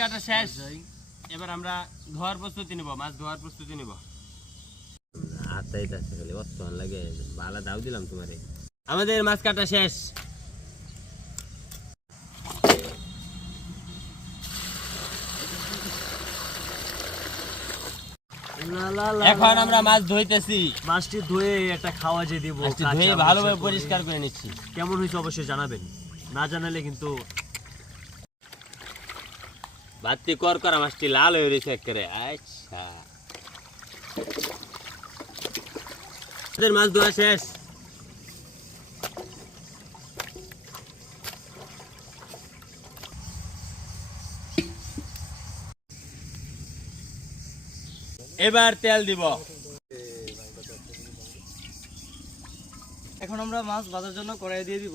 কাটা শেষ। এবার আমরা ধোয়ার প্রস্তুতি নিব, মাছ ধোয়ার প্রস্তুতি নিব। আমাদের মাছ কাটা শেষ। এখন আমরা মাছ ধুইতেছি। মাছটি ধুয়ে একটা খাওয়া যে দিব, ধুয়ে ভালোভাবে পরিষ্কার করে নিচ্ছি। কেমন হয়েছে অবশ্যই জানাবেন, না জানালে কিন্তু বাতি কর করা মাছটি লাল হয়ে রয়েছে একেবারে। আচ্ছা, আমাদের মাছ ধোয়া শেষ। এবার তেল দিব। এখন আমরা মাছ ভাজার জন্য কড়াই দিয়ে দিব।